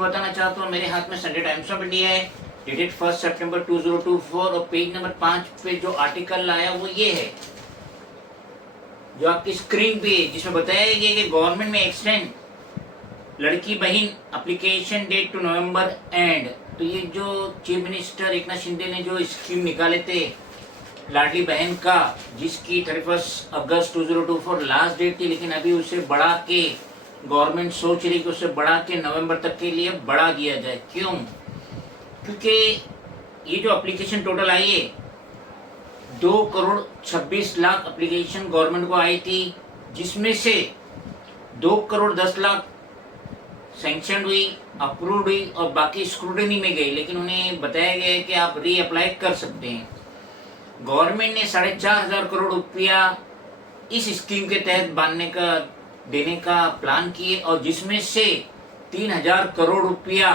मैं बताना चाहता हूँ, मेरे हाथ में संडे टाइम्स ऑफ इंडिया है, डेटेड 1 सितंबर 2024, और पेज नंबर 5 पे जो आर्टिकल आया वो ये है जो आपकी स्क्रीन पे है, जिसमें बताया गया कि गवर्नमेंट में एक्सटेंड लड़की बहन application date to November end. तो ये जो चीफ मिनिस्टर एकनाथ शिंदे ने जो स्कीम निकाले थे लाडली बहन का, जिसकी 31 अगस्त 2024 लास्ट डेट थी, लेकिन अभी उसे बढ़ा के गवर्नमेंट सोच रही कि उसे बढ़ा के नवंबर तक के लिए बढ़ा दिया जाए। क्यों? क्योंकि ये जो एप्लीकेशन टोटल आई है 2,26,00,000 एप्लीकेशन गवर्नमेंट को आई थी, जिसमें से 2,10,00,000 सैंक्शन हुई, अप्रूव हुई और बाकी स्क्रूटनी में गई, लेकिन उन्हें बताया गया है कि आप री अप्लाई कर सकते हैं। गवर्नमेंट ने 4,500 करोड़ रुपया इस स्कीम के तहत देने का प्लान किए, और जिसमें से 3,000 करोड़ रुपया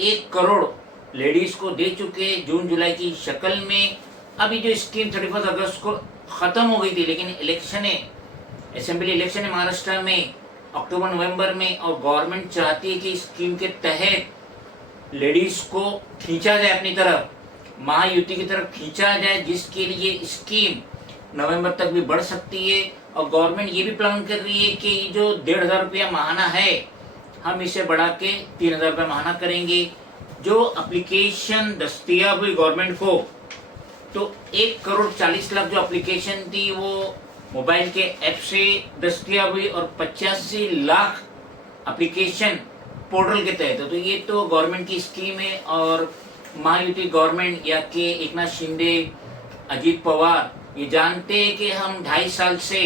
1 करोड़ लेडीज को दे चुके जून जुलाई की शक्ल में। अभी जो स्कीम 31 अगस्त को खत्म हो गई थी, लेकिन इलेक्शन है, असेंबली इलेक्शन है महाराष्ट्र में अक्टूबर नवंबर में, और गवर्नमेंट चाहती है कि स्कीम के तहत लेडीज को खींचा जाए अपनी तरफ, महायुति की तरफ खींचा जाए, जिसके लिए स्कीम नवंबर तक भी बढ़ सकती है। और गवर्नमेंट ये भी प्लान कर रही है कि जो 1,500 रुपया महाना है, हम इसे बढ़ा के 3,000 रुपया महाना करेंगे। जो एप्लीकेशन दस्तियाब हुई गवर्नमेंट को, तो 1,40,00,000 जो एप्लीकेशन थी वो मोबाइल के ऐप से दस्तियाब हुई, और 85 लाख एप्लीकेशन पोर्टल के तहत। तो ये तो गवर्नमेंट की स्कीम है, और महायुति गवर्नमेंट या के एकनाथ शिंदे, अजीत पवार ये जानते हैं कि हम 2.5 साल से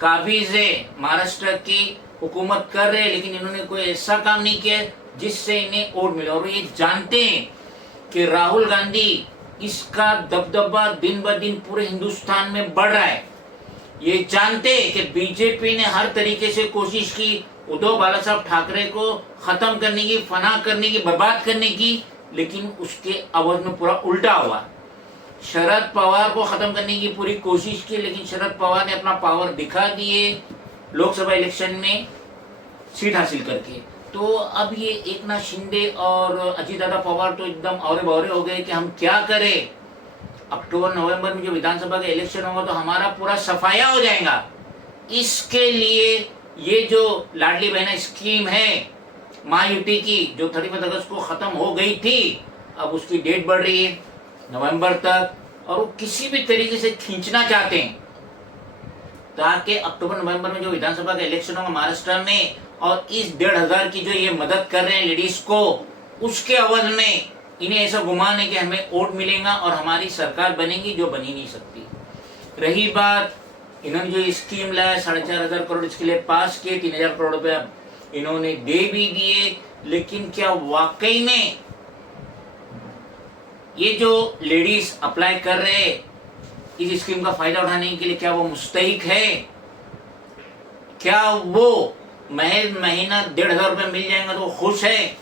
काबिज है महाराष्ट्र की हुकूमत कर रहे हैं, लेकिन इन्होंने कोई ऐसा काम नहीं किया जिससे इन्हें वोट मिले। और ये जानते हैं कि राहुल गांधी इसका दबदबा दिन ब दिन पूरे हिंदुस्तान में बढ़ रहा है। ये जानते हैं कि बीजेपी ने हर तरीके से कोशिश की उद्धव बाला साहब ठाकरे को खत्म करने की, फना करने की, बर्बाद करने की, लेकिन उसके अवध में पूरा उल्टा हुआ। शरद पवार को खत्म करने की पूरी कोशिश की, लेकिन शरद पवार ने अपना पावर दिखा दिए लोकसभा इलेक्शन में सीट हासिल करके। तो अब ये एकनाथ शिंदे और अजीत दादा पवार तो एकदम औरे बौरे हो गए कि हम क्या करें। अक्टूबर नवंबर में जो विधानसभा का इलेक्शन होगा तो हमारा पूरा सफाया हो जाएगा। इसके लिए ये जो लाडली बहना स्कीम है महायुति की, जो 31 अगस्त को खत्म हो गई थी, अब उसकी डेट बढ़ रही है नवंबर तक, और वो किसी भी तरीके से खींचना चाहते हैं ताकि अक्टूबर नवंबर में जो विधानसभा का इलेक्शन होगा महाराष्ट्र में, और इस 1,500 की जो ये मदद कर रहे हैं लेडीज को, उसके अवध में इन्हें ऐसा गुमान है कि हमें वोट मिलेगा और हमारी सरकार बनेगी, जो बन ही नहीं सकती। रही बात, इन्होंने जो स्कीम लाया 4,500 करोड़ इसके लिए पास किए, 3,000 करोड़ रुपया इन्होंने दे भी दिए, लेकिन क्या वाकई में ये जो लेडीज अप्लाई कर रहे हैं इस स्कीम का फायदा उठाने के लिए, क्या वो मुस्तहिक है? क्या वो महज महीना 1,500 रुपये मिल जाएगा तो खुश है?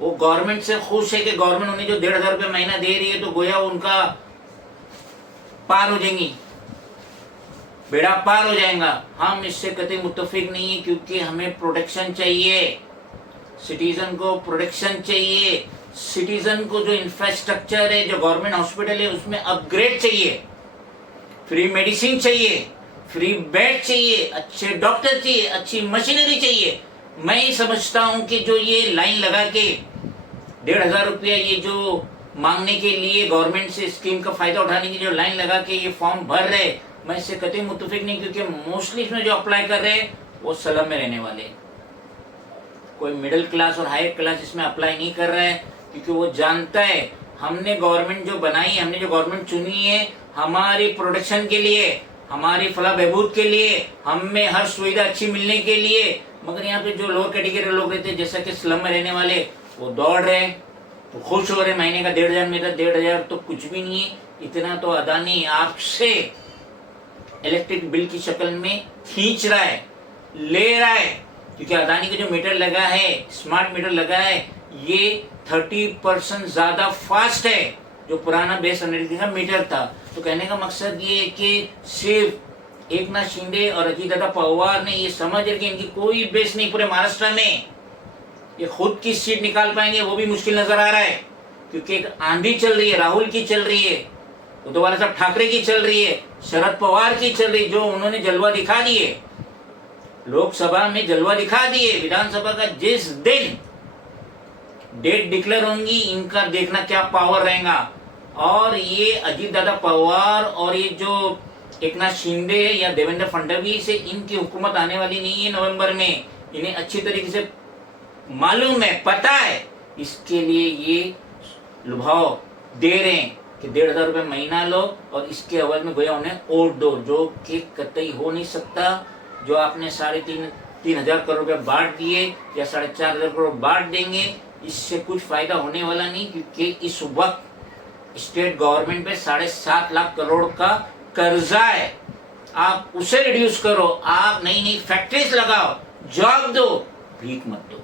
वो गवर्नमेंट से खुश है कि गवर्नमेंट उन्हें जो 1,500 रुपये महीना दे रही है तो गोया उनका पार हो जाएंगी, बेड़ा पार हो जाएगा? हम इससे कतई मुत्तफिक नहीं है, क्योंकि हमें प्रोटेक्शन चाहिए, सिटीजन को प्रोटेक्शन चाहिए। सिटीजन को जो इंफ्रास्ट्रक्चर है, जो गवर्नमेंट हॉस्पिटल है, उसमें अपग्रेड चाहिए, फ्री मेडिसिन चाहिए, फ्री बेड चाहिए, अच्छे डॉक्टर चाहिए, अच्छी मशीनरी चाहिए। मैं समझता हूं कि जो ये लाइन लगा के 1,500 रुपया ये जो मांगने के लिए गवर्नमेंट से स्कीम का फायदा उठाने की जो लाइन लगा के ये फॉर्म भर रहे, मैं इससे कतई मुत्तफिक नहीं, क्योंकि मोस्टली इसमें जो अप्लाई कर रहे हैं वो स्लम में रहने वाले, कोई मिडिल क्लास और हायर क्लास इसमें अप्लाई नहीं कर रहा है, क्योंकि वो जानता है हमने गवर्नमेंट जो बनाई, हमने जो गवर्नमेंट चुनी है हमारी प्रोटेक्शन के लिए, हमारी फलाह बहबूद के लिए, हमें हर सुविधा अच्छी मिलने के लिए। मगर यहाँ पे जो लोअर कैटेगरी लोग रहते हैं, जैसा कि स्लम में रहने वाले, वो दौड़ रहे तो खुश हो रहे, महीने का 1,500 मेरा 1,500 तो कुछ भी नहीं है। इतना तो अदानी आपसे इलेक्ट्रिक बिल की शक्ल में खींच रहा है, ले रहा है, क्योंकि अदानी का जो मीटर लगा है, स्मार्ट मीटर लगा है, ये 30% ज्यादा फास्ट है जो पुराना बेस एनर्जी का मीटर था। तो कहने का मकसद ये है कि सिर्फ एकनाथ शिंदे और अजीत दादा पवार ने ये समझ है कि इनकी कोई बेस नहीं पूरे महाराष्ट्र में, ये खुद की सीट निकाल पाएंगे वो भी मुश्किल नजर आ रहा है, क्योंकि एक आंधी चल रही है, राहुल की चल रही है, उद्धव बाला साहब ठाकरे की चल रही है, शरद पवार की चल रही है, जो उन्होंने जलवा दिखा दिए, लोकसभा में जलवा दिखा दिए। विधानसभा का जिस दिन डेट डिक्लेयर होंगी, इनका देखना क्या पावर रहेगा। और ये अजीत दादा पवार और ये जो एकनाथ शिंदे या देवेंद्र फडणवीस से इनकी हुकूमत आने वाली नहीं है नवंबर में, इन्हें अच्छी तरीके से मालूम है, पता है, इसके लिए ये लुभाव दे रहे हैं कि 1,500 रुपये महीना लो और इसके अवध में गोया उन्हें वोट दो, जो कि कतई हो नहीं सकता। जो आपने 3,500 करोड़ रुपये बांट दिए या 4,500 करोड़ बांट देंगे, इससे कुछ फायदा होने वाला नहीं, क्योंकि इस वक्त स्टेट गवर्नमेंट पे 7.5 लाख करोड़ का कर्जा है। आप उसे रिड्यूस करो, आप नई नई फैक्ट्रीज लगाओ, जॉब दो, भीख मत दो।